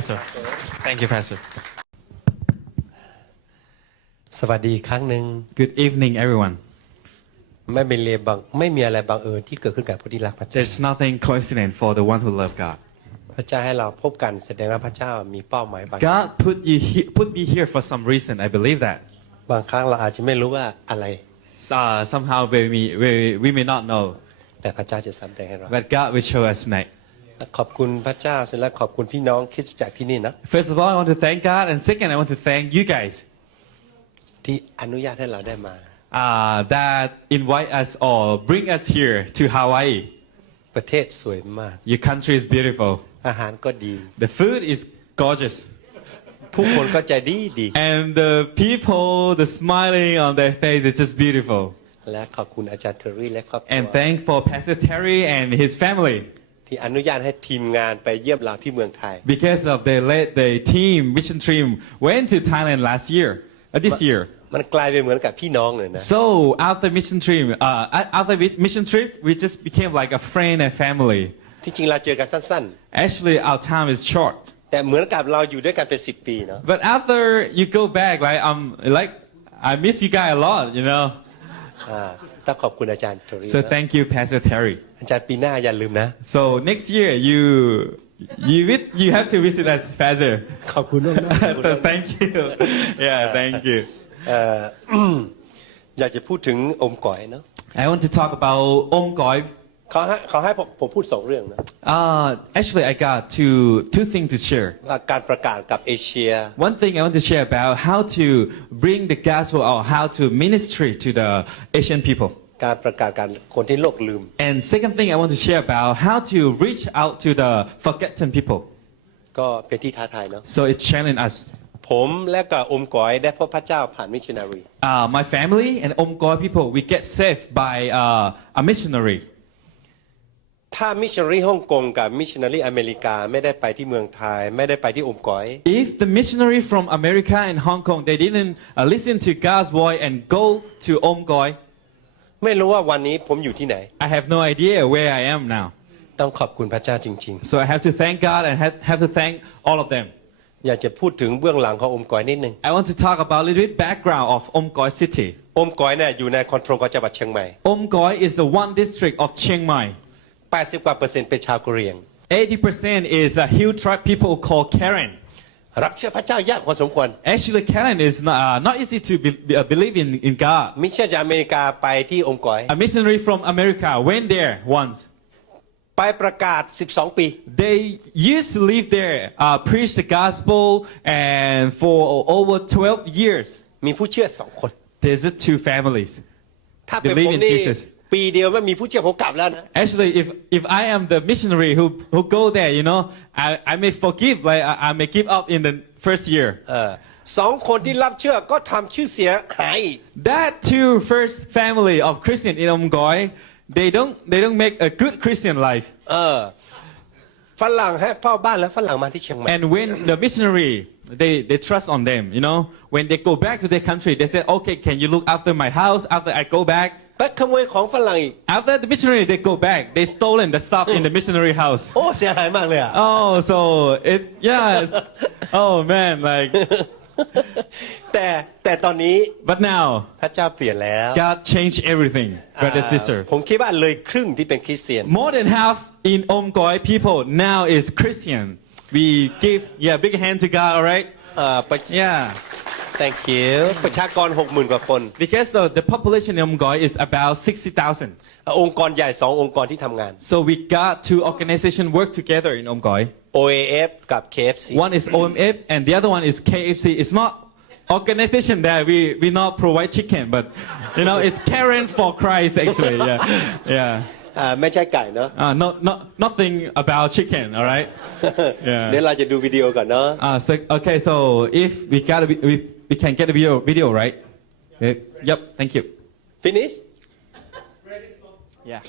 Pastor. Thank you, Pastor. สวัสดีครั้งหนึ่ง Good evening, everyone. ไม่มีอะไรบังเอิญที่เกิดขึ้นกับผู้ที่รักพระเจ้า There's nothing coincident for the one who love God. พระเจ้าให้เราพบกันแสดงว่าพระเจ้ามีเป้าหมายบาง God put me here for some reason. I believe that. บางครั้งเราอาจจะไม่รู้ว่าอะไร Somehow we may not know, แต่พระเจ้าจะแสดงให้เรา but God will show us tonight. ขอบคุณพระเจ้าเสร็จแล้วขอบคุณพี่น้องคริสตจักรที่นี่นะ First of all, I want to thank God, and second, I want to thank you guys ที่อนุญาตให้เราได้มา that invite us or bring us here to Hawaii. ประเทศสวยมาก Your country is beautiful. อาหารก็ดี The food is gorgeous. ผู้คนก็ใจดี And the people, the smiling on their face is just beautiful. และขอบคุณอาจารย์เทอรี่และครอบครั And ว thank for Pastor Terry and his family ที่อนุญาตให้ทีมงานไปเยี่ยมเราที่เมืองไทย because of the mission team went to Thailand this year. มันกลายเป็นเหมือนกับพี่น้องเลยนะ So after mission trip, we just became like a friend and family. ที่จริงเราเจอกันสั้น Actually, our time is short. ๆแต่เหมือนกับเราอยู่ด้วยกันเป็น10 ปีเนาะ But after you go back, I miss you guys a lot, you know. ต้องขอบคุณอาจารย์เทอรี่ So นะ thank you, Pastor Terry. อาจารย์ปีหน้าอย่าลืมนะ So next year, you have to visit us, Pastor. ขอบคุณมาก Thank you. Yeah, thank you. อยากจะพูดถึงอมก๋อยเนาะ I want to talk about Om Goi. เขาให้ผมพูด2เรื่องนะ Actually, I got two things to share. ว่าการประกาศกับเอเชีย One thing I want to share about how to bring the gospel or how to ministry to the Asian people. การประกาศการคนที่โลกลืม And second thing I want to share about how to reach out to the forgotten people. ก็เป็นที่ท้าทายเนาะ So it's challenging us. ผมและกับอมก๋อยได้พบพระเจ้าผ่านมิชชันนารี My family and Om Goi people, we get saved by a missionary. ถ้ามิชชันนารีฮ่องกงกับมิชชันนารีอเมริกาไม่ได้ไปที่เมืองไทยไม่ได้ไปที่อมก๋อย If the missionary from America and Hong Kong, they didn't listen to God's voice and go to Om Goi, ไม่รู้ว่าวันนี้ผมอยู่ที่ไหน I have no idea where I am now. ต้องขอบคุณพระเจ้าจริง So I have to thank God and have to thank all of them. ๆ อยากจะพูดถึงเบื้องหลังของอมก๋อยนิดนึง I want to talk about a little bit background of Om Goi city. อมก๋อยเนี่ยอยู่ในคอนโทรลของจังหวัดเชียงใหม่ Om Goi is the one district of Chiang Mai. 80 กว่า%เป็นชาวกะเหรี่ยง 80% is a Hill tribe people called Karen. รับเชื่อพระเจ้ายากพอสมควร Actually, Karen is not easy to believe in God. มิเชื่อจากอเมริกาไปที่อมก๋อย A missionary from America went there once. ไปประกาศ12 ปี They used to live there, preach the gospel, and for over 12 years, มีผู้เชื่อ2 คน there's two families ถ้าเป็นผม believe in นี่ Jesus. ปีเดียวไม่มีผู้เชื่อผมกลับแล้วนะ Actually, if I am the missionary who go there, I may forgive, I may give up in the first year. 2 คนที่รับเชื่อก็ทำชื่อเสียหาย That two first family of Christian in Omgoi, they don't make a good Christian life. ฝรั่งให้เฝ้าบ้านแล้วฝรั่งมาที่เชียงใหม่ And when the missionary, they trust on them, when they go back to their country, they say, okay, can you look after my house after I go back? ไปขโมยของฝรั่งอีก After the missionary, they go back, they stolen the stuff in the missionary house. โอ้เสียหายมากเลยอ่ะ Oh, so oh man, like. แต่ตอนนี้ But now, พระเจ้าเปลี่ยนแล้ว God changed everything, brother sister. ผมคิดว่าเลยครึ่งที่เป็นคริสเตียน More than half in Omgoi people now is Christian. We give big hand to God, all right? Yeah. Thank you ประชากร 60,000 กว่าคน Because the population in Omgoi is about 60,000. องค์กรใหญ่2 องค์กรที่ทำงาน So we got two organizations work together in Omgoi. OAF กับ KFC One is OMF and the other one is KFC. It's not organization that we not provide chicken, but it's caring for Christ actually. Yeah. ไม่ใช่ไก่เนาะ Nothing about chicken, all right? เดี๋ยวเราจะดูวิดีโอก่อนเนาะ So if we can get a video, right? Yep. Thank you. Finish Yeah.